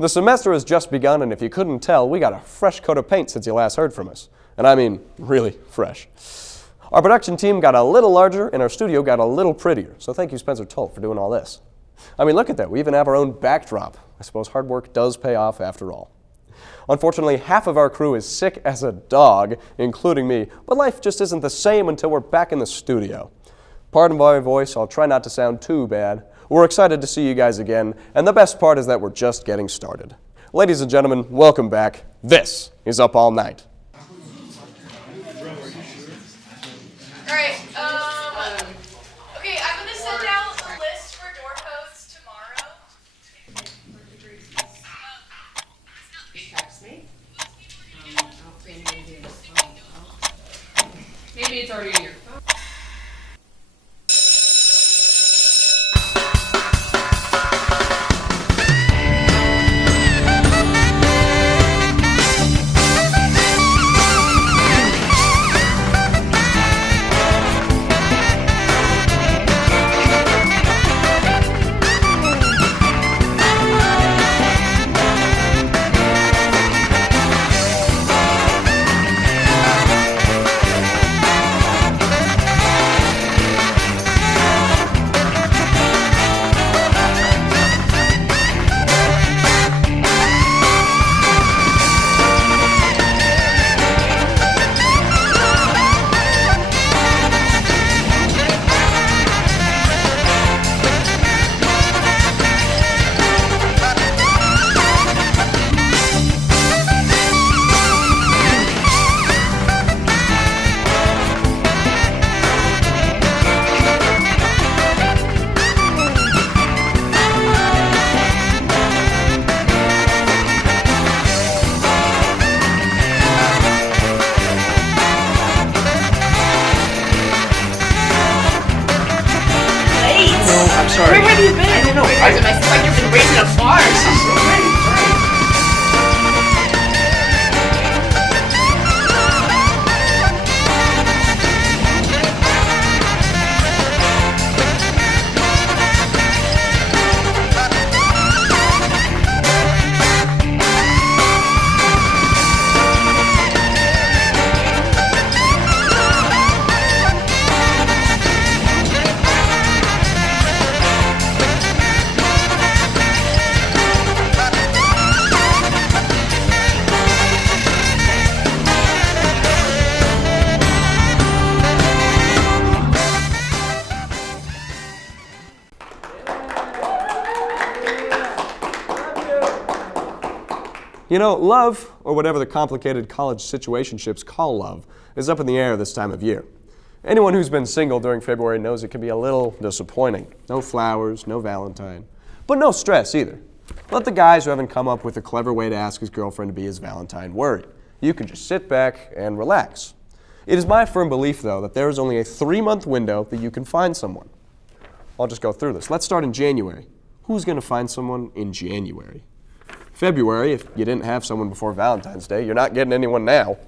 The semester has just begun, and if you couldn't tell, we got a fresh coat of paint since you last heard from us. And I mean, really fresh. Our production team got a little larger, and our studio got a little prettier. So thank you, Spencer Tolt, for doing all this. I mean, look at that. We even have our own backdrop. I suppose hard work does pay off after all. Unfortunately, half of our crew is sick as a dog, including me, but life just isn't the same until we're back in the studio. Pardon my voice, I'll try not to sound too bad. We're excited to see you guys again, and the best part is that we're just getting started. Ladies and gentlemen, welcome back. This is Up All Night. All right, okay, I'm going to send out the list for door codes tomorrow. Text me. Maybe it's already in your phone. You know, love, or whatever the complicated college situationships call love, is up in the air this time of year. Anyone who's been single during February knows it can be a little disappointing. No flowers, no Valentine. But no stress either. Let the guys who haven't come up with a clever way to ask his girlfriend to be his Valentine worry. You can just sit back and relax. It is my firm belief, though, that there is only a 3-month window that you can find someone. I'll just go through this. Let's start in January. Who's going to find someone in January? February, if you didn't have someone before Valentine's Day, you're not getting anyone now.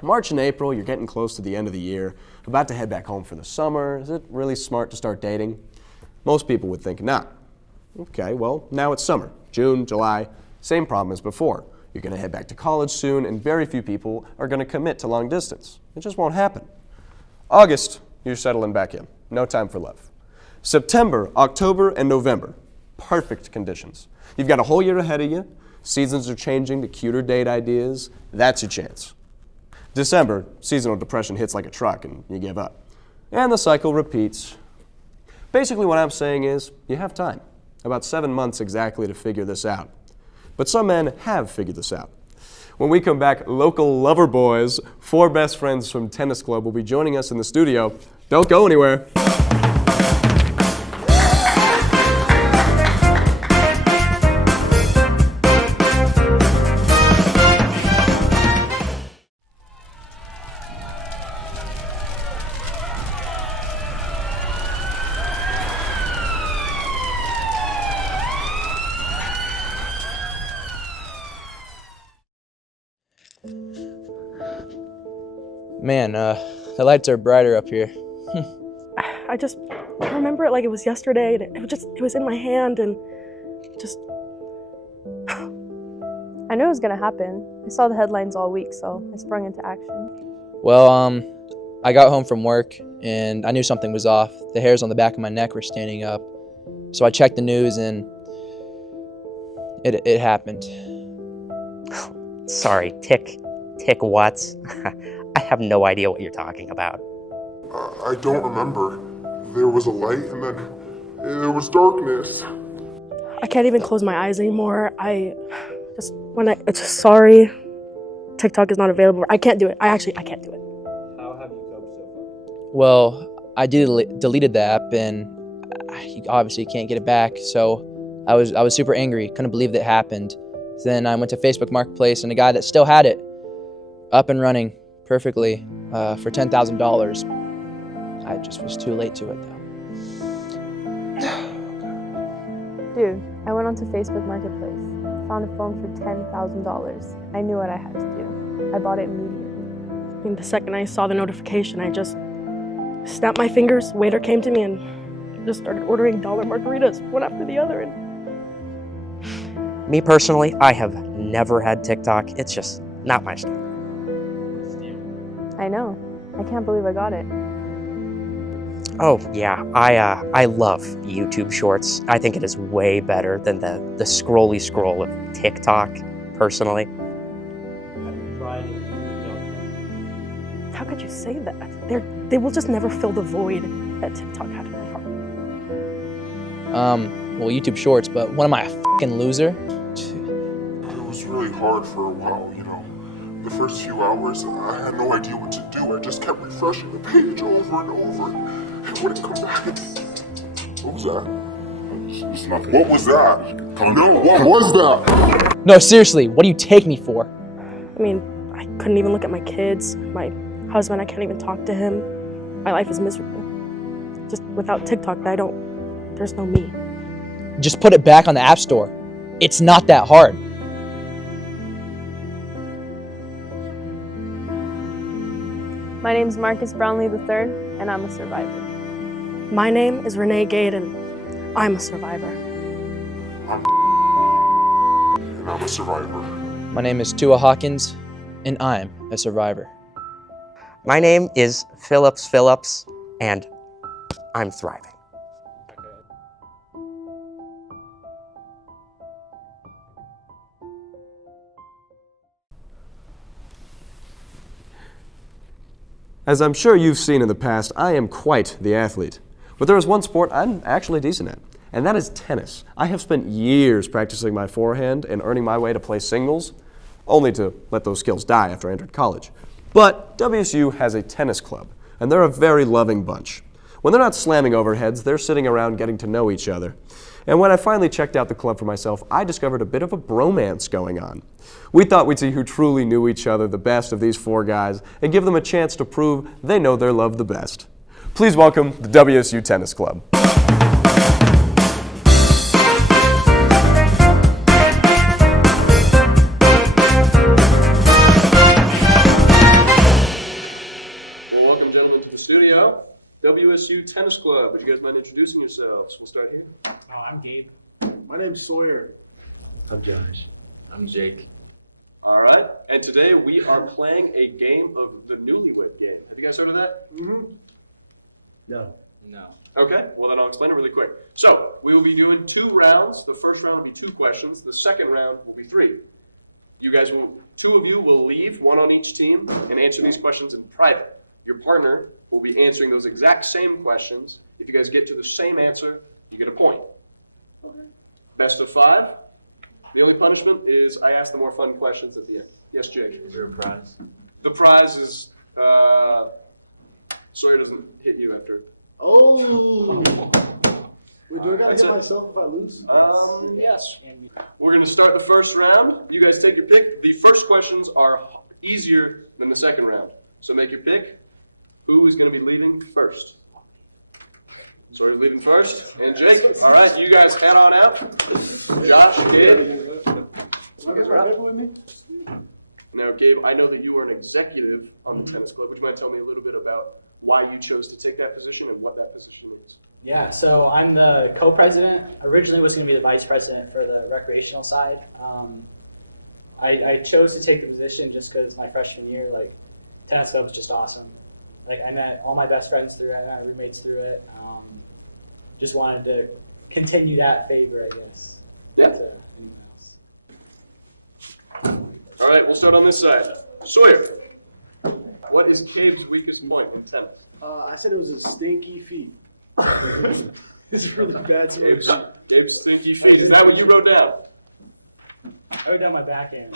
March and April, you're getting close to the end of the year, about to head back home for the summer. Is it really smart to start dating? Most people would think not. Okay, well, now it's summer. June, July, same problem as before. You're going to head back to college soon, and very few people are going to commit to long distance. It just won't happen. August, you're settling back in. No time for love. September, October, and November, perfect conditions. You've got a whole year ahead of you. Seasons are changing to cuter date ideas. That's your chance. December, seasonal depression hits like a truck and you give up. And the cycle repeats. Basically what I'm saying is, you have time. About 7 months exactly to figure this out. But some men have figured this out. When we come back, local lover boys, 4 best friends from tennis club, will be joining us in the studio. Don't go anywhere. Man, the lights are brighter up here. I remember it like it was yesterday, and it was in my hand, and just I knew it was gonna happen. I saw the headlines all week, so I sprung into action. Well, I got home from work and I knew something was off. The hairs on the back of my neck were standing up. So I checked the news and it happened. Sorry, tick what? I have no idea what you're talking about. I don't remember. There was a light and then there was darkness. I can't even close my eyes anymore. Sorry, TikTok is not available. I can't do it. I can't do it. How have you coped so far? Well, I deleted the app and you obviously can't get it back. So I was super angry, couldn't believe that happened. Then I went to Facebook Marketplace and a guy that still had it up and running perfectly for $10,000. I just was too late to it though. Dude, I went onto Facebook Marketplace, found a phone for $10,000. I knew what I had to do. I bought it immediately. And the second I saw the notification, I just snapped my fingers, waiter came to me and just started ordering dollar margaritas, one after the other. And Me personally, I have never had TikTok. It's just not my style. I know. I can't believe I got it. Oh yeah, I love YouTube Shorts. I think it is way better than the scrolly scroll of TikTok, personally. Have you tried it? How could you say that? They will just never fill the void that TikTok had in my heart. Well, YouTube Shorts, but what am I, a fucking loser? It was really hard for a while, you know. The first few hours, I had no idea what to do. I just kept refreshing the page over and over. It wouldn't come back. What was that? It's nothing. What was that? No, what was that? No, seriously, what do you take me for? I mean, I couldn't even look at my kids. My husband, I can't even talk to him. My life is miserable. Just without TikTok, there's no me. Just put it back on the App Store. It's not that hard. My name's Marcus Brownlee III, and I'm a survivor. My name is Renee Gade, and I'm a survivor. And I'm a survivor. My name is Tua Hawkins, and I'm a survivor. My name is Phillips, and I'm thriving. As I'm sure you've seen in the past, I am quite the athlete. But there is one sport I'm actually decent at, and that is tennis. I have spent years practicing my forehand and earning my way to play singles, only to let those skills die after I entered college. But WSU has a tennis club, and they're a very loving bunch. When they're not slamming overheads, they're sitting around getting to know each other. And when I finally checked out the club for myself, I discovered a bit of a bromance going on. We thought we'd see who truly knew each other the best of these four guys and give them a chance to prove they know their love the best. Please welcome the WSU Tennis Club. Well, welcome, gentlemen, to the studio. WSU Tennis Club. Would you guys mind introducing yourselves? We'll start here. Oh, I'm Gabe. My name's Sawyer. I'm Josh. I'm Jake. All right, and today we are playing a game of the Newlywed game. Have you guys heard of that? Mm-hmm. No. Okay, well then I'll explain it really quick. So, we will be doing 2 rounds. The first round will be 2 questions. The second round will be 3. You guys will, 2 of you will leave, 1 on each team, and answer these questions in private. Your partner will be answering those exact same questions. If you guys get to the same answer, you get a point. Okay. Best of 5. The only punishment is I ask the more fun questions at the end. Yes, Jake? Is there a prize? The prize is Sawyer doesn't hit you after. Oh! Wait, do I gotta That's hit it. myself if I lose? Yes. We're going to start the first round. You guys take your pick. The first questions are easier than the second round. So make your pick. Who is going to be leading first? Sawyer's leading first. And Jake. All right, you guys head on out. Josh, Gabe. You guys are up. Now, Gabe, I know that you are an executive on the tennis club. Would you mind telling me a little bit about why you chose to take that position and what that position is? Yeah, so I'm the co-president. Originally was going to be the vice president for the recreational side. I chose to take the position just because my freshman year, like, tennis club was just awesome. Like, I met all my best friends through it, my roommates through it. Just wanted to continue that favor, I guess. Yeah. To anyone else. All right, we'll start on this side. Sawyer, what is Gabe's weakest point in tennis? I said it was his stinky feet. It's really bad. Gabe's stinky feet. Is that what you wrote down? I wrote down my backhand.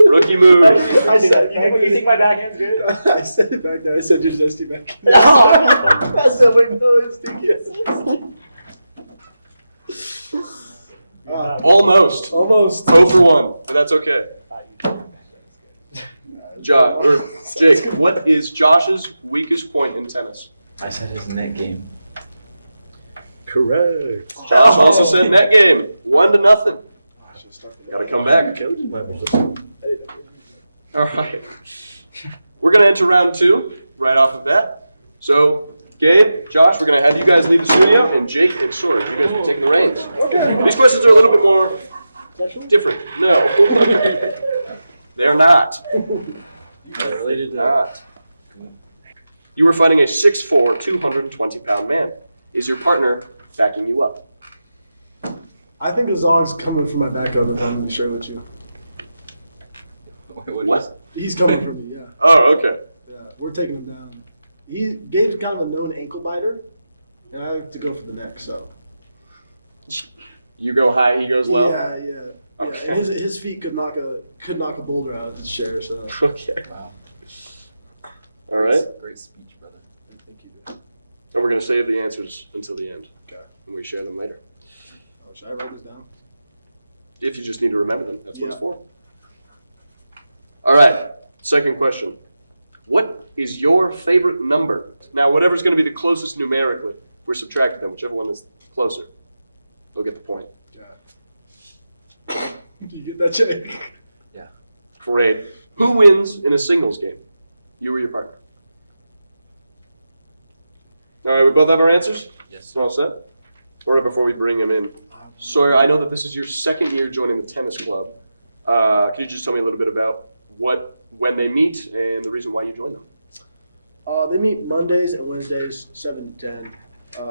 Rookie move. I said, You think my backhand's good? I said it back there. I said your zesty backhand. No. I said, wait, no, it's stinky. Almost. Almost. 0 for 1, but that's okay. Jake, what is Josh's weakest point in tennis? I said his net game. Correct. Josh also said net game. 1-0. Gotta come back. All right. We're gonna enter round 2 right off of that. So, Gabe, Josh, we're gonna have you guys leave the studio, and Jake and Sawyer, you guys will be taking the reins. Okay. These questions are a little bit more different. No. They're not. They're not. You were fighting a 6'4", 220-pound man. Is your partner backing you up? I think Azog's coming for my back up, if I'm going to share with you. What? He's coming for me, yeah. Oh, okay. Yeah, we're taking him down. Gabe's kind of a known ankle biter, and I like to go for the neck, so. You go high, he goes low? Yeah. Okay. And his feet could knock a boulder out of his chair, so. Okay. Wow. All right. Great speech, brother. Thank you. And we're going to save the answers until the end. Okay. And we share them later. Oh, should I write this down? If you just need to remember them, that's what it's for. All right. Second question. What is your favorite number? Now, whatever's going to be the closest numerically, we're subtracting them. Whichever one is closer, they'll get the point. Okay. Do you get that, Jake? Yeah. Great. Who wins in a singles game? You or your partner? All right, we both have our answers? Yes. We're all set? All right, before we bring them in. Sawyer, I know that this is your second year joining the tennis club. Can you just tell me a little bit about when they meet and the reason why you joined them? They meet Mondays and Wednesdays, 7 to 10.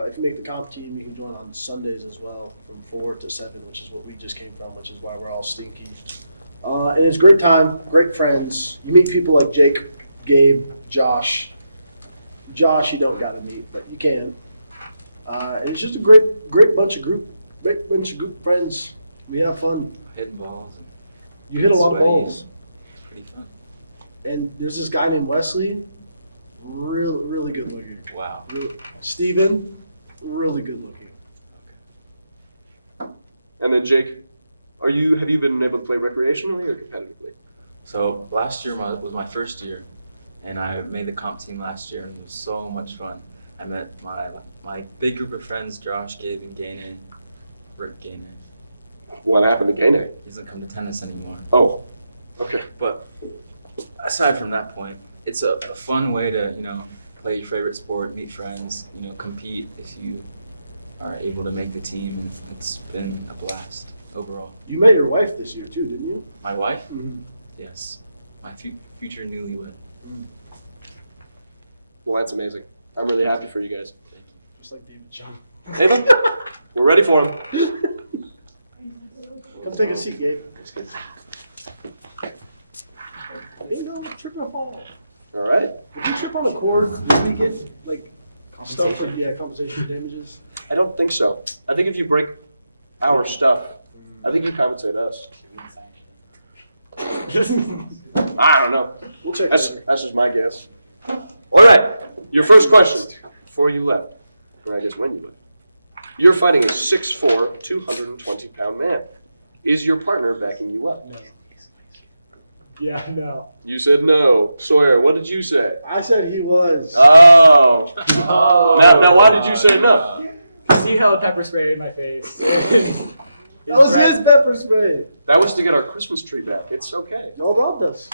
If you make the comp team, you can join on Sundays as well, from 4 to 7, which is what we just came from, which is why we're all stinky. And it's a great time, great friends. You meet people like Jake, Gabe, Josh. Josh, you don't got to meet, but you can. And it's just a great bunch of group friends. We have fun. Hit balls. You hit a lot of Sweaty. balls. Pretty fun. And there's this guy named Wesley, really good looking. Wow. Steven, really good looking. And then Jake, have you been able to play recreationally or competitively? So last year was my first year, and I made the comp team last year, and it was so much fun. I met my big group of friends, Josh, Gabe, and Gaynor, Rick Gaynor. What happened to Gaynor? He doesn't come to tennis anymore. Oh, okay. But aside from that point, it's a fun way to, play your favorite sport, meet friends, compete if you are able to make the team, and it's been a blast overall. You met your wife this year too, didn't you? My wife? Mm-hmm. Yes. My future newlywed. Well, that's amazing. I'm really happy for you guys. Just like David John. David, we're ready for him. Come take a seat, Gabe. Bingo, trip and fall. All right. If you trip on a cord, do we get stuff for compensation damages? I don't think so. I think if you break our stuff, I think you compensate us. I don't know. We'll check That's later. just my guess. All right. Your first question before you left, or I guess when you left. You're fighting a 6'4", 220-pound man. Is your partner backing you up? No. Yeah, no. You said no. Sawyer, what did you say? I said he was. Oh. Now, why did you say no? See how the pepper spray in my face. That was his pepper spray. That was to get our Christmas tree back. It's okay. No about this.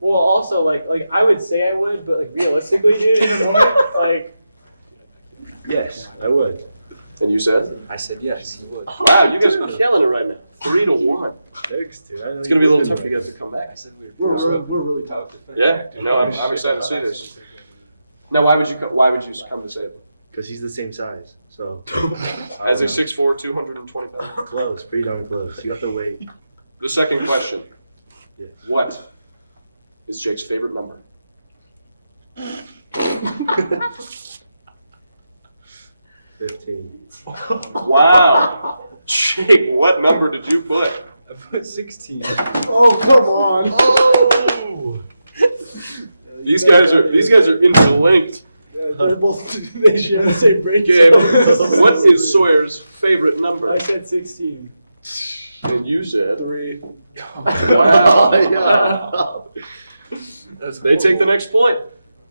Well, also, like I would say I would, but realistically, dude, in a moment, Yes, I would. And you said? I said yes, he would. Wow, you guys are killing it right now. 3-1. Thanks, dude. It's going to be a little tough for you guys to come back. I said we We're really tough. Yeah, no, I'm excited to see this. Now, why would you come to Sable? Because he's the same size. So As a 6'4", 220 pounds. close, pretty darn close. You have to wait. The second question. Yes. What is Jake's favorite number? 15. Wow. Jake, what number did you put? I put 16. Oh, come on. Oh. These guys are interlinked. They're both, they share the same brain Okay, cells. what is Sawyer's favorite number? I said 16. And you said 3. Wow. Yeah. They take the next point.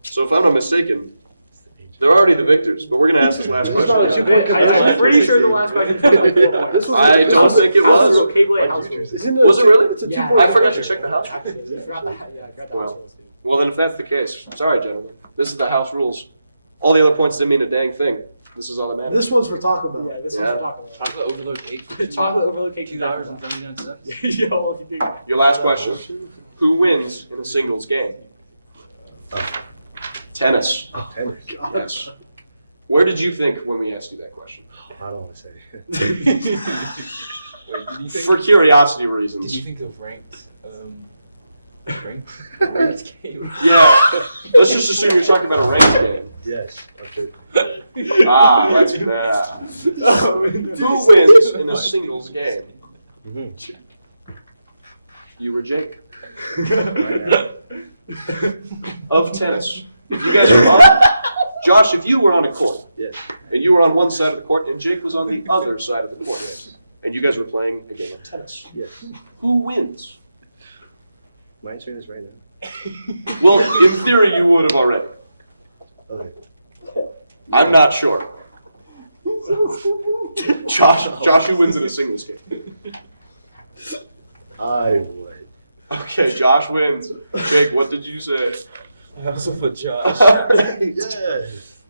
So if I'm not mistaken, they're already the victors, but we're going to ask this last This is not a question. 2-point I'm pretty sure the last question was like 4 points. This was I don't think it was. House rules. Isn't Was it really? It's a Yeah. 2-point I forgot to question. check the house. Actually, I forgot the house rules, dude. Well, then if that's the case, sorry, gentlemen. This is the house rules. All the other points didn't mean a dang thing. This is all that matters. This one's for Taco Bell. Yeah, this Yeah. one's we're talking about. Chocolate overload cake. Chocolate overload cake, $2.79. Yo, if you think. Your last question. Who wins in a singles game? Tennis. Tennis. Yes. Where did you think when we asked you that question? I don't want to say. Wait, did you think, For curiosity did reasons. you think of ranked game? Yeah. Let's just assume you're talking about a ranked game. Yes. Okay. Ah, that's bad. Who wins in a singles game? You or Jake? Of tennis. If you guys are on, Josh, if you were on a court, Yes. and you were on one side of the court, and Jake was on the other side of the court, and you guys were playing a game of tennis, Yes. who wins? My answer is right now. Well, in theory, you would have already. Okay. I'm not sure. Josh, who wins in a singles game? I would. Okay, Josh wins. Jake, what did you say? I also put Josh. Yes.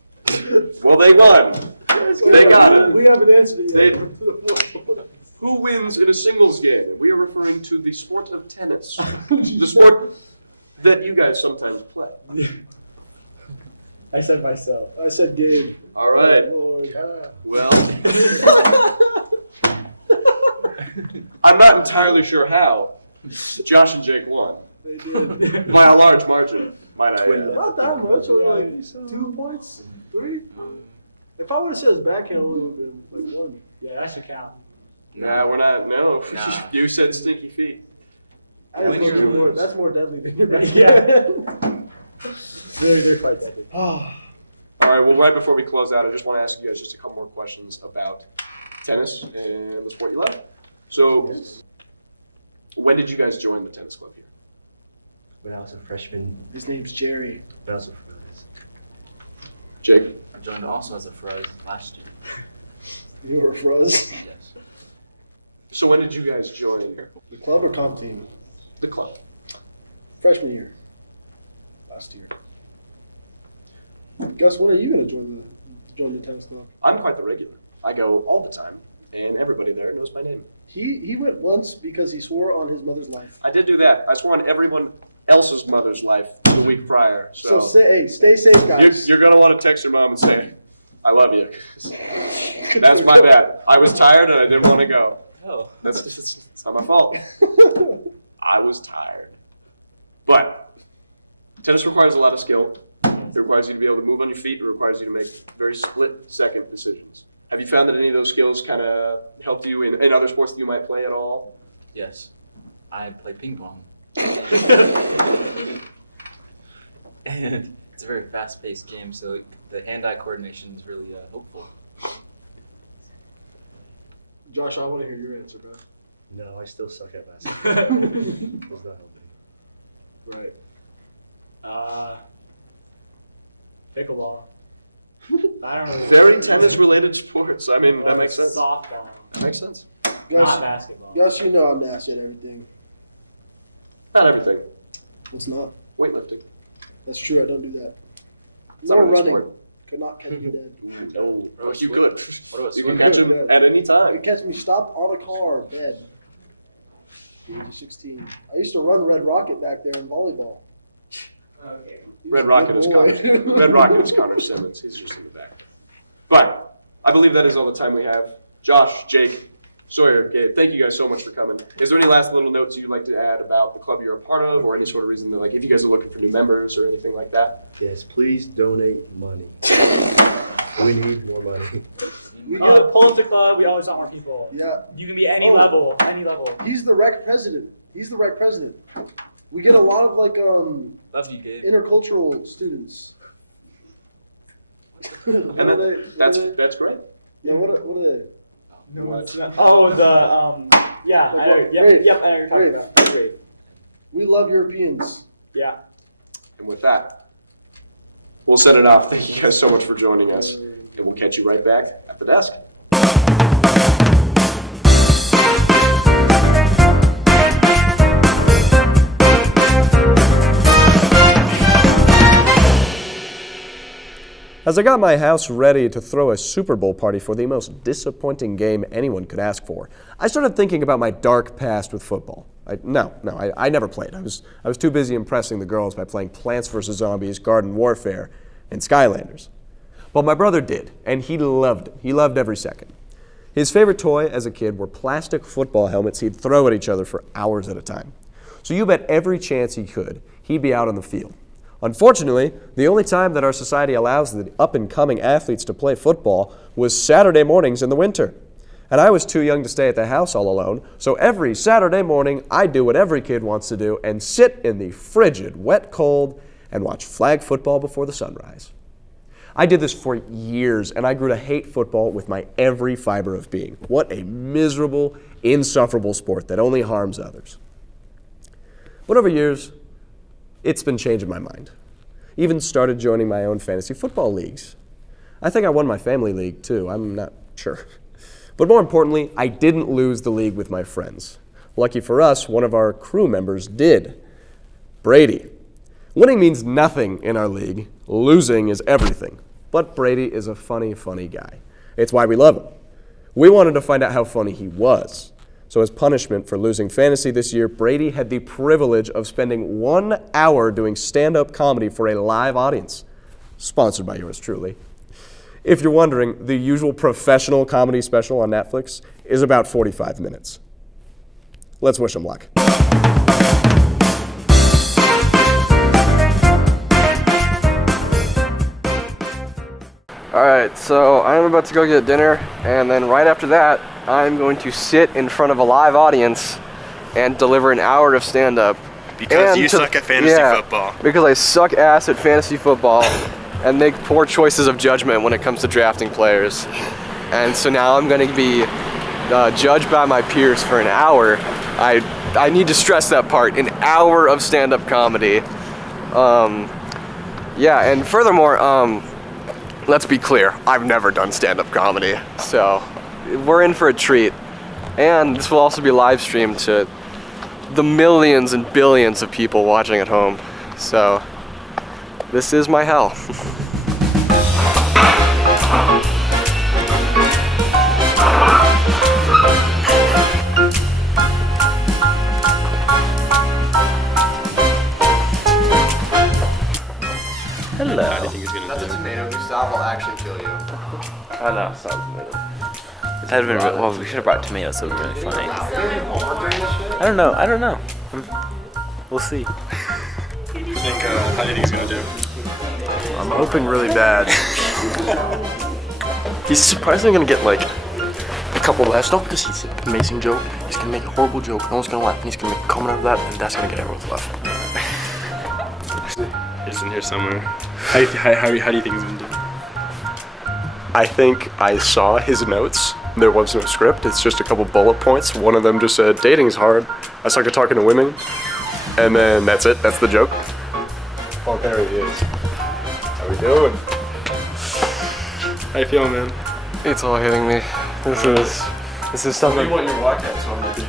Well, they won. They got it. We haven't answered it yet. Who wins in a singles game? And we are referring to the sport of tennis. The sport that you guys sometimes play. I said myself. I said Gabe. All right. Lord. Well, I'm not entirely sure how Josh and Jake won. They did. By a large margin, might I add. Not that much. Only like 2 points? 3? If I would have said his backhand, it only would have been like 1. Yeah, that should count. Nah, we're not. No. Nah. You said stinky feet. I think you're more, that's more deadly than your backhand. Yeah. They're quite deadly. All right, well, right before we close out, I just want to ask you guys just a couple more questions about tennis and the sport you love. So, when did you guys join the tennis club here? When I was a freshman, His name's Jerry. when I was a freshman. Jake? I joined also as a Frizz last year. You were a Fruzz. Yes. So when did you guys join The club or comp team? the club? Freshman year. Last year. Gus, when are you going to join the tennis club? I'm quite the regular. I go all the time, and everybody there knows my name. He went once because he swore on his mother's life. I did do that. I swore on everyone else's mother's life the week prior. So So, stay safe, guys. you're going to want to text your mom and say, I love you. That's my bad. I was tired and I didn't want to go. Oh. That's just, it's not my fault. I was tired. But tennis requires a lot of skill. It requires you to be able to move on your feet. It requires you to make very split-second decisions. Have you found that any of those skills kind of helped you in other sports that you might play at all? Yes. I play ping pong. And it's a very fast-paced game, so the hand-eye coordination is really helpful. Josh, I want to hear your answer, bro. No, I still suck at basketball. It's not helping. Right. Pickleball. I don't really. Very tennis-related sports. I mean, that makes sense. Softball. That makes sense. Gus, Not basketball. Gus, you know I'm nasty at everything. Not everything. It's not. Weightlifting. That's true. I don't do that. It's No not really a running. sport. Could not catch me dead. Ooh, no. What about You swimming? could. What about You can swimming? catch him at any You time. could catch me stopped on a car dead. the age of 16. I used to run Red Rocket back there in volleyball. Okay. Red Rocket is Connor Simmons. He's just in the back. But I believe that is all the time we have. Josh, Jake, Sawyer, Gabe, thank you guys so much for coming. Is there any last little notes you'd like to add about the club you're a part of, or any sort of reason that, like, if you guys are looking for new members or anything like that? Yes, please donate money. We need more money. Pull to club. We always want more people. Yeah. You can be any level. Any level. He's the rec president. We get a lot of like That's you, Gabe. intercultural students. And that's great. Yeah. What are they? No. Oh, yeah. I know. Yep. I know what you're talking about. Great. We love Europeans. Yeah. And with that, we'll send it off. Thank you guys so much for joining us, and we'll catch you right back at the desk. As I got my house ready to throw a Super Bowl party for the most disappointing game anyone could ask for, I started thinking about my dark past with football. I never played. I was too busy impressing the girls by playing Plants vs. Zombies, Garden Warfare, and Skylanders. But my brother did, and he loved it. He loved every second. His favorite toy as a kid were plastic football helmets he'd throw at each other for hours at a time. So you bet every chance he could, he'd be out on the field. Unfortunately, the only time that our society allows the up-and-coming athletes to play football was Saturday mornings in the winter. And I was too young to stay at the house all alone, so every Saturday morning I'd do what every kid wants to do and sit in the frigid, wet cold and watch flag football before the sunrise. I did this for years, and I grew to hate football with my every fiber of being. What a miserable, insufferable sport that only harms others. But over years, it's been changing my mind. Even started joining my own fantasy football leagues. I think I won my family league too, I'm not sure. But more importantly, I didn't lose the league with my friends. Lucky for us, one of our crew members did. Brady. Winning means nothing in our league. Losing is everything. But Brady is a funny, funny guy. It's why we love him. We wanted to find out how funny he was. So as punishment for losing fantasy this year, Brady had the privilege of spending 1 hour doing stand-up comedy for a live audience. Sponsored by yours truly. If you're wondering, the usual professional comedy special on Netflix is about 45 minutes. Let's wish him luck. All right, so I'm about to go get dinner, and then right after that, I'm going to sit in front of a live audience and deliver an hour of stand-up. Because you suck at fantasy football. Because I suck ass at fantasy football and make poor choices of judgment when it comes to drafting players. And so now I'm going to be judged by my peers for an hour. I need to stress that part, an hour of stand-up comedy. Yeah, and furthermore, let's be clear, I've never done stand-up comedy, so we're in for a treat. And this will also be live streamed to the millions and billions of people watching at home. So this is my hell. Hello. That's a tomato. Gustavo will actually kill you. I know, it's not a tomato. That'd have been well, we should have brought tomatoes, so it would have been funny. I don't know. We'll see. How do you think he's gonna do? I'm hoping really bad. He's surprisingly gonna get like a couple laughs, not because he's an amazing joke. He's gonna make a horrible joke, no one's gonna laugh, and he's gonna make a comment out of that, and that's gonna get everyone to laugh. He's in here somewhere. How do you think he's gonna do? I think I saw his notes. There was no script. It's just a couple bullet points. One of them just said, dating's hard. I suck at talking to women. And then that's it. That's the joke. Oh, there he is. How we doing? How you feeling, man? It's all hitting me. This is something. What do you want your podcast song to be?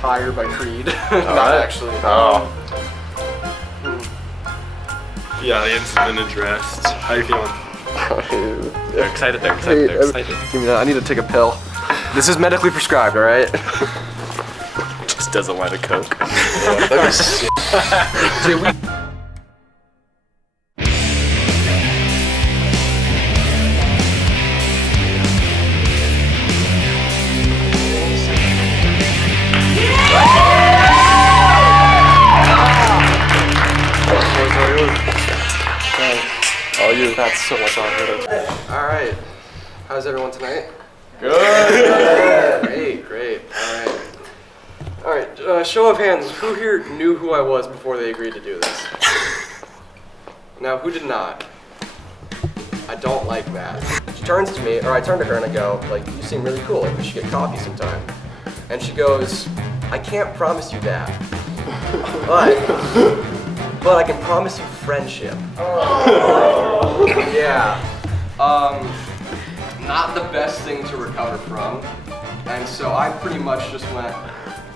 Higher by Creed. Not actually. Oh. Yeah, the answer's been addressed. How you feeling? They're excited. Give me that. I need to take a pill. This is medically prescribed, all right? Just doesn't like a Coke. All you. That's so much on it. All right. How's everyone tonight? Good. Great. All right. Show of hands. Who here knew who I was before they agreed to do this? Now, who did not? I don't like that. She turns to me, or I turn to her and I go, like, you seem really cool. Like, we should get coffee sometime. And she goes, I can't promise you that, but I can promise you friendship. Yeah. Not the best thing to recover from. And so I pretty much just went,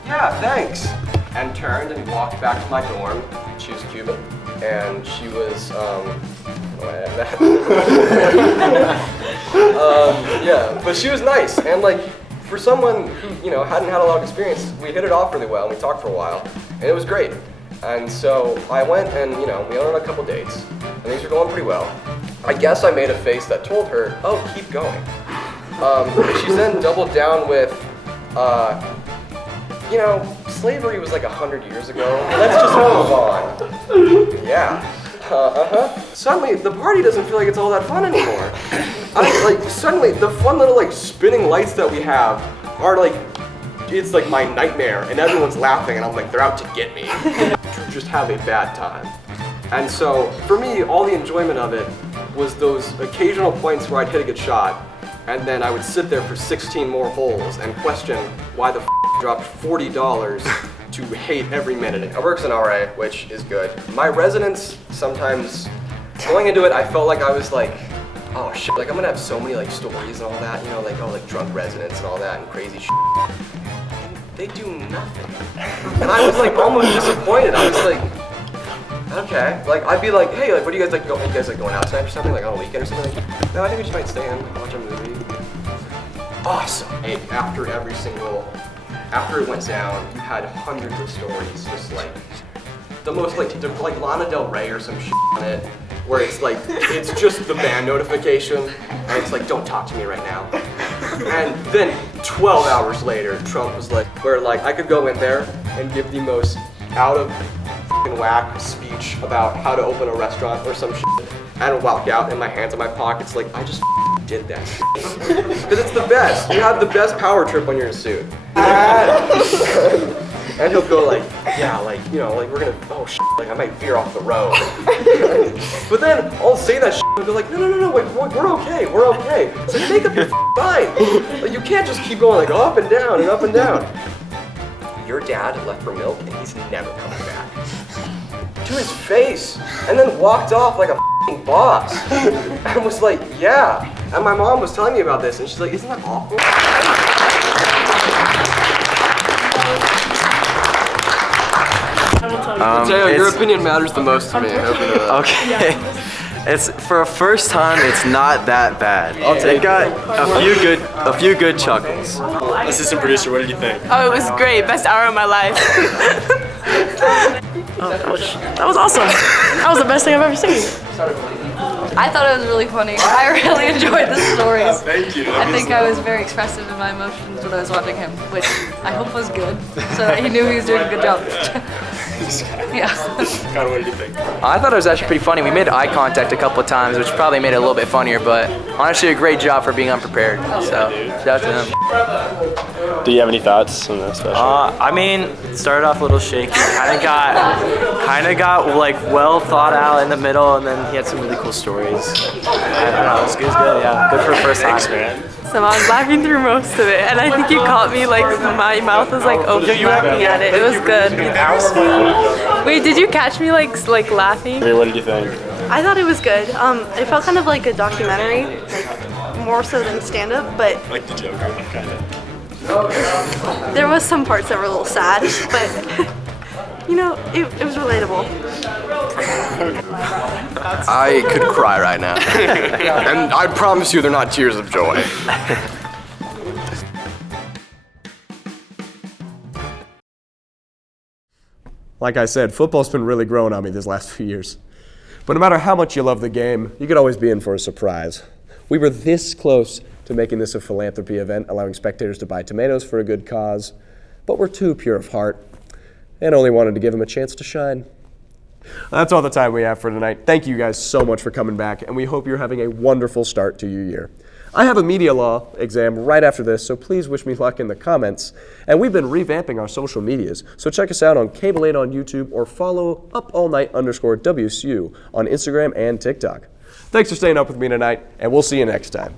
yeah, thanks. And turned and walked back to my dorm. She was Cuban. And she was, yeah, but she was nice. And like, for someone who, you know, hadn't had a lot of experience, we hit it off really well and we talked for a while. And it was great. And so I went and, you know, we went on a couple dates, and things were going pretty well. I guess I made a face that told her, oh, keep going. She then doubled down with, you know, slavery was like 100 years ago. Let's just move on. Yeah. Suddenly, the party doesn't feel like it's all that fun anymore. Suddenly, the fun little, like, spinning lights that we have are, like, it's like my nightmare, and everyone's laughing, and I'm like, they're out to get me. Just have a bad time. And so, for me, all the enjoyment of it was those occasional points where I'd hit a good shot, and then I would sit there for 16 more holes and question why the I dropped $40 to hate every minute. I work as an RA, which is good. My residents, sometimes, going into it, I felt like I was like, oh shit, like I'm gonna have so many like stories and all that, you know, like oh like drunk residents and all that and crazy shit. They do nothing. And I was like almost disappointed. I was like, okay. Like I'd be like, hey, like what do you guys like go? Are you guys like going out tonight or something? Like on a weekend or something? Like, no, I think we just might stay in, watch a movie. Awesome. And after it went down, you had hundreds of stories, just like the most like Lana Del Rey or some shit on it, where it's like it's just the ban notification, and it's like don't talk to me right now. And then 12 hours later, Trump was like, where like I could go in there and give the most out of whack speech about how to open a restaurant or some shit, and walk out and my hands in my pockets like I just did that shit. Because it's the best. You have the best power trip when you're in a suit. And he'll go like, yeah, like, you know, like we're gonna, oh shit, like I might veer off the road. But then I'll say that shit and be like, no, wait, we're okay. So you make up your mind. Like you can't just keep going like up and down and up and down. Your dad left for milk and he's never coming back. To his face. And then walked off like a f***ing boss. And was like, yeah. And my mom was telling me about this and she's like, isn't that awful? Mateo, your opinion matters the most to me. Okay. It's for a first time. It's not that bad. It got a few good chuckles. Assistant producer, what did you think? Oh, it was great. Best hour of my life. That was awesome. That was the best thing I've ever seen. I thought it was really funny. I really enjoyed the stories. Thank you. I think I was very expressive in my emotions when I was watching him, which I hope was good. So he knew he was doing a good job. Yeah. Connor, what did you think? I thought it was actually pretty funny. We made eye contact a couple of times, which probably made it a little bit funnier, but honestly a great job for being unprepared. So, shout out to them. Do you have any thoughts on that special? I mean, it started off a little shaky. Kind of got like well thought out in the middle, and then he had some really cool stories. I don't know, it was good. Yeah, good for a first time. Thanks, man. So I was laughing through most of it, and I think you caught me like my mouth was like open laughing at it. It was good. Wait, did you catch me like laughing? What did you think? I thought it was good. It felt kind of like a documentary, like more so than stand-up, but Like the Joker, kind of. there was some parts that were a little sad, but you know, it was relatable. I could cry right now. And I promise you they're not tears of joy. Like I said, football's been really growing on me these last few years. But no matter how much you love the game, you could always be in for a surprise. We were this close to making this a philanthropy event, allowing spectators to buy tomatoes for a good cause, but we're too pure of heart and only wanted to give them a chance to shine. That's all the time we have for tonight. Thank you guys so much for coming back, and we hope you're having a wonderful start to your year. I have a media law exam right after this, so please wish me luck in the comments. And we've been revamping our social medias, so check us out on Cable 8 on YouTube or follow upallnight_WSU on Instagram and TikTok. Thanks for staying up with me tonight, and we'll see you next time.